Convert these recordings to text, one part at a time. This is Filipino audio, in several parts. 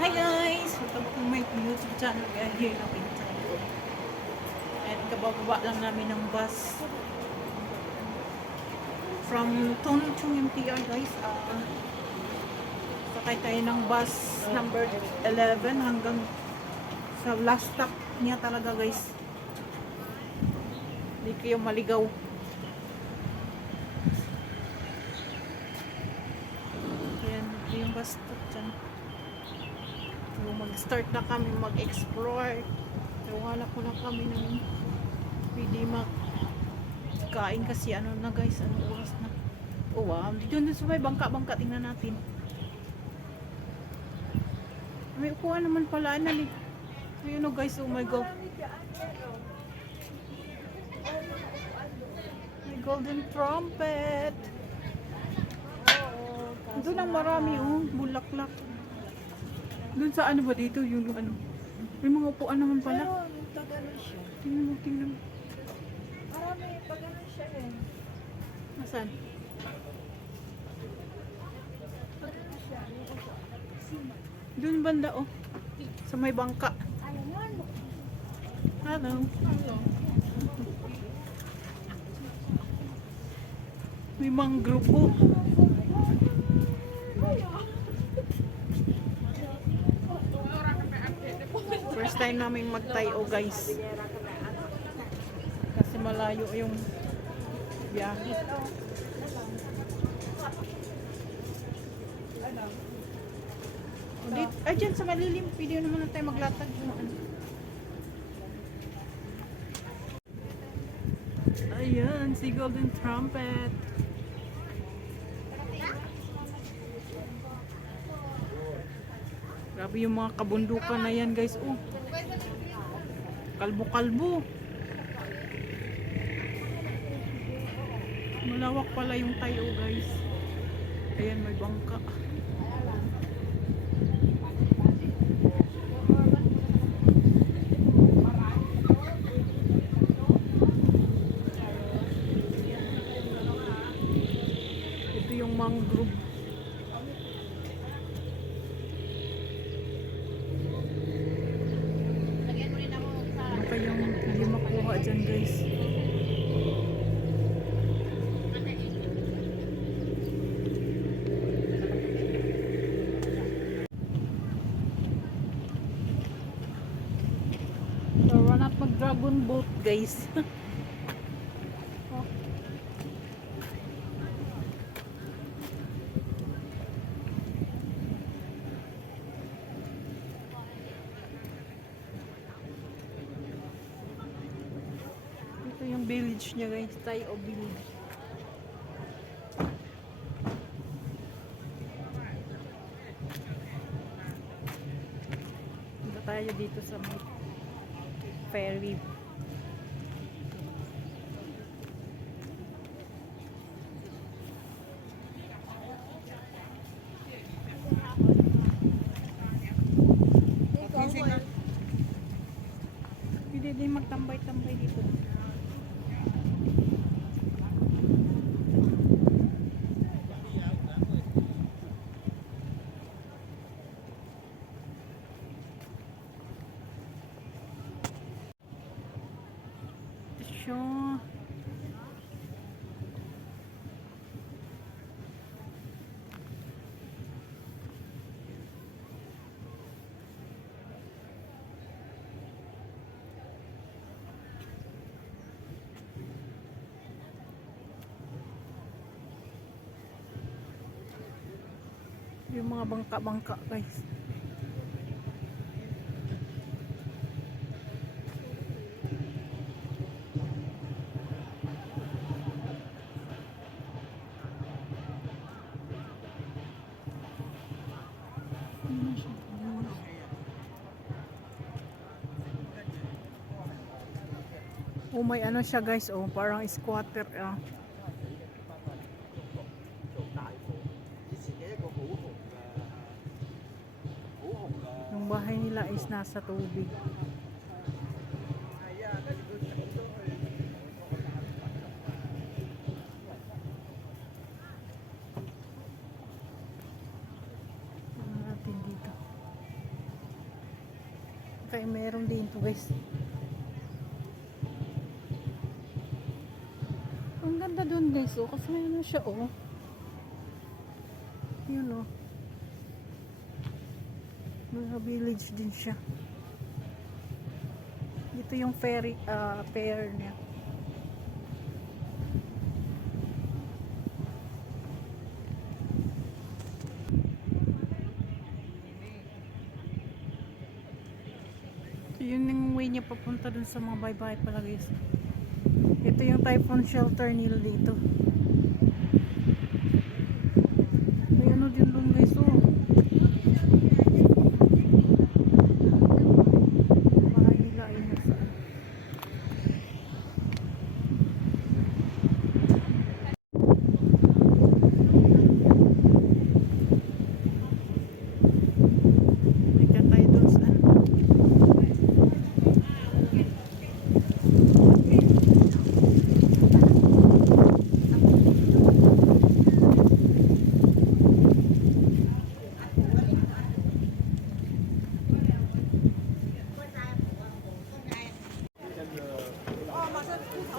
Hi guys! Welcome to my YouTube channel. We are here na channel. And kabababa lang namin ng bus from Tonchong MTR guys. Sakay tayo ng bus number 11 hanggang sa last stop niya talaga guys. Hindi kayo maligaw. Ayan, ito yung bus stop dyan. So, mag-start na kami mag-explore. So, hanap ko na kami ng pwede magkain kasi ano na guys, ano oras na. Oh wow, dito na sa may bangka-bangka, tingnan natin. May upuan naman pala na ni. Ayun o guys, oh my god. May golden trumpet. Doon ang marami oh, bulaklak. Doon sa ano ba dito yung ano? May mga upuan naman pala. Pero tagano siya. Tingnan mo, tingnan mo. Marami pagano siya eh. Nasaan? Pagano siya. Doon banda oh. Sa may bangka. Alam mo ano? Hello. May mangrove oh. First time namin magtayo guys. Kasi malayo yung biyahe. Ay, dyan sa malilim. Pwede naman na tayo maglatag. Ayan, si Golden Trumpet. Grabe yung mga kabundukan na yan guys. Oh. Kalbo-kalbo. Malawak pala yung tayo guys. Ayan, may bangka. Ito yung mangrove. Ano kayong hindi makuha dyan guys? So, run up mag-dragon boat guys. Oh. Ito yung village niya guys, Tayo village. Punta tayo dito sa may ferry. Hindi din magtambay-tambay dito. Siya. Yung mga bangka-bangka guys. Oh, may ano siya guys, oh, parang squatter ah. Yung bahay nila is nasa tubig. Natin dito. Kaya meron din to guys. Ang ganda dun guys, oh. Kasi may ano siya, oh. Yun, oh. Mga village din siya. Dito yung ferry, fair niya. So, yun yung way niya papunta dun sa mga bye-bye pala guys. Ito yung typhoon shelter nila dito. May ano din dun guys, oh. Bahay nila ay nasa. Balikan tayo dun sa ano.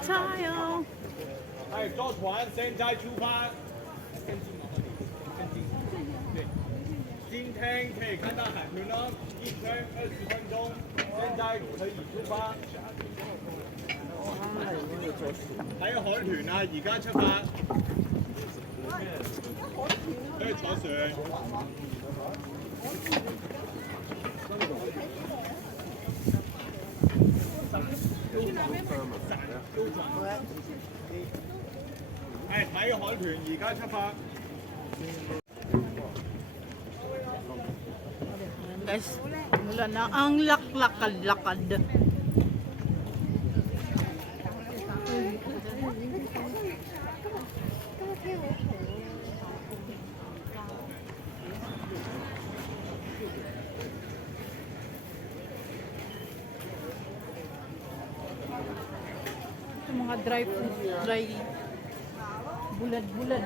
Tayo. 哎，坐船，现在出发。对，今天可以看到海豚哦，一圈20分钟，现在可以出发。还有海豚啊，而家出發。都係坐船。係睇海豚，而家出發。 Guys, mula na ang laklakad-lakad. Ito mga dry food, dry bulad-bulad.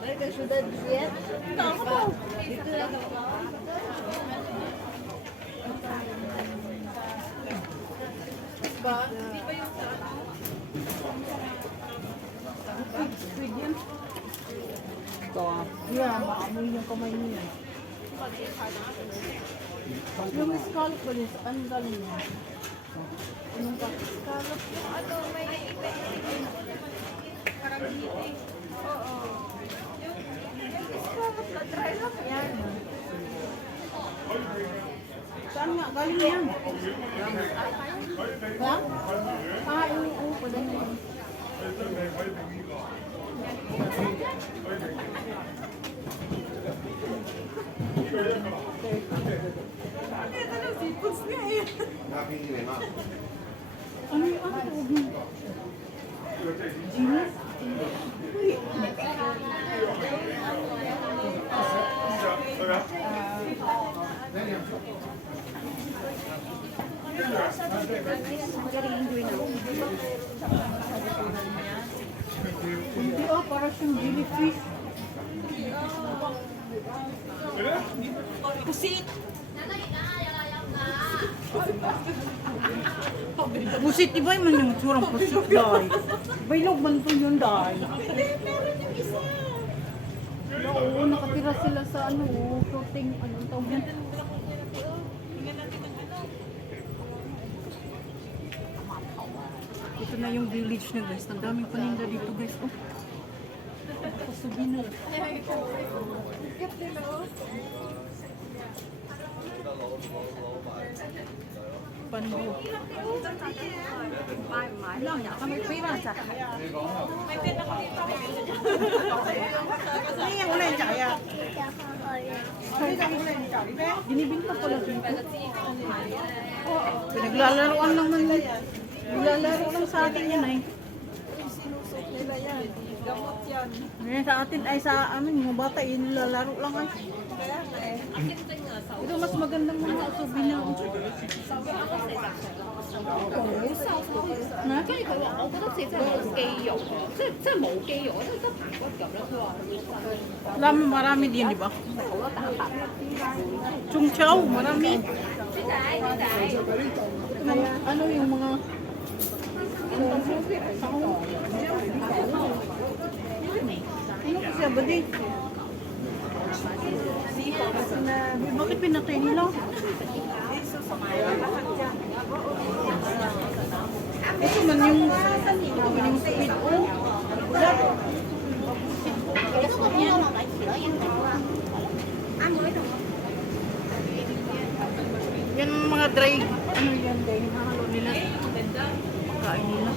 Mereka sudah diet. Itu yang Squid yan. Ito ah. Yeah, maamoy yung kamay niya. Yung scallop ba rin? Ang galing niya. Anong pa? scallop yung ano, may parang heating. Oo. Yung scallop na dry lang yan. Saan nga? Galing yan? Ha? Ah, oo, pala yan. Ano yung ano? Genius? Hindi oh, para siyang jellyfish. Pusit! Pusit, di ba yung yung surang pusit, day? Bailog man po yun, day. Meron yung isa. Oo, nakatira sila sa ano, floating, anong tawag yan? Ito na yung village na guys. Ang daming paninda dito guys. Oh. Pasubi na. Ikat nila oh. Panbo. Lang ya, kami pera sa. Ini yang ulen ya. Binibinta pala dito. Pinaglalaroan naman. Naglalaro lang sa atin yan ay. Sinusok nila yan. Gamot yan. Eh, sa atin ay sa amin, mga bata, inilalaro lang ay. Kaya nga eh. Ito mas magandang mga souvenir. 跟住佢話：我覺得自己真係冇肌肉啊，即係冇肌肉，即係得排骨咁啦。佢話會分 Alam mo, marami din, di ba? 好多蛋白。 Chung chow, marami. 豬仔，豬仔。 Ano yung mga... Ano kasi ba di? Bakit pinatay nila? Ito man yung squid. Oh. Yan mga dry. Ano yan dry? Hahalo nila. Pagkain nila.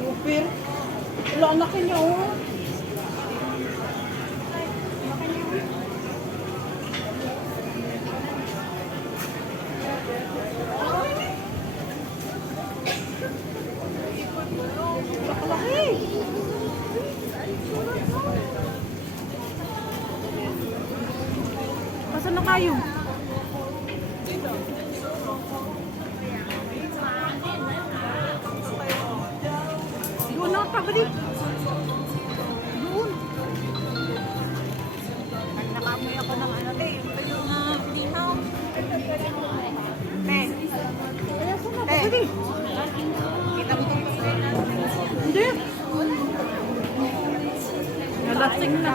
Gupir. Wala anak niya oh. Laki. Asan na kayo? Doon na pa ba di? Doon. Nakamoy ako ng ano eh. Yung linaw. Ten. Kaya saan na ba di? Kita mo itong pagkain. Hindi. Nalasing na.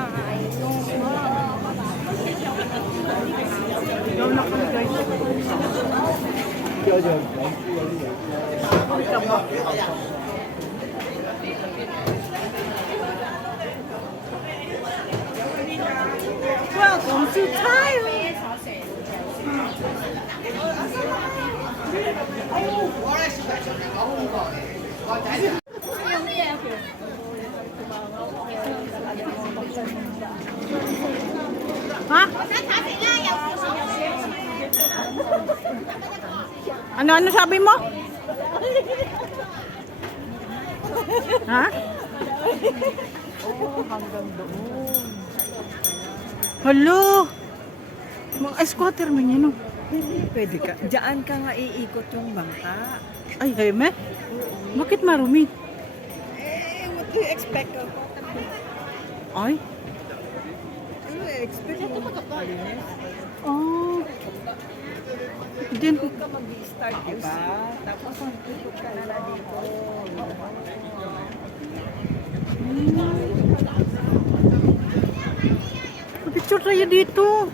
Daw na kami guys. Welcome to Thailand. Ha? Ano sabi mo? Ha? Oh, hanggang doon. Hello. Mga squatter man yan, oh. Pwede ka. Diyan ka nga iikot yung bangka. Ay, heme? Bakit marumi? Eh, what do you expect? Ay. Ano expect mo? Malinis. Oh. Din. Huwag ka mag-start, diba? Tapos ikot ka na dito. Picture tayo dito.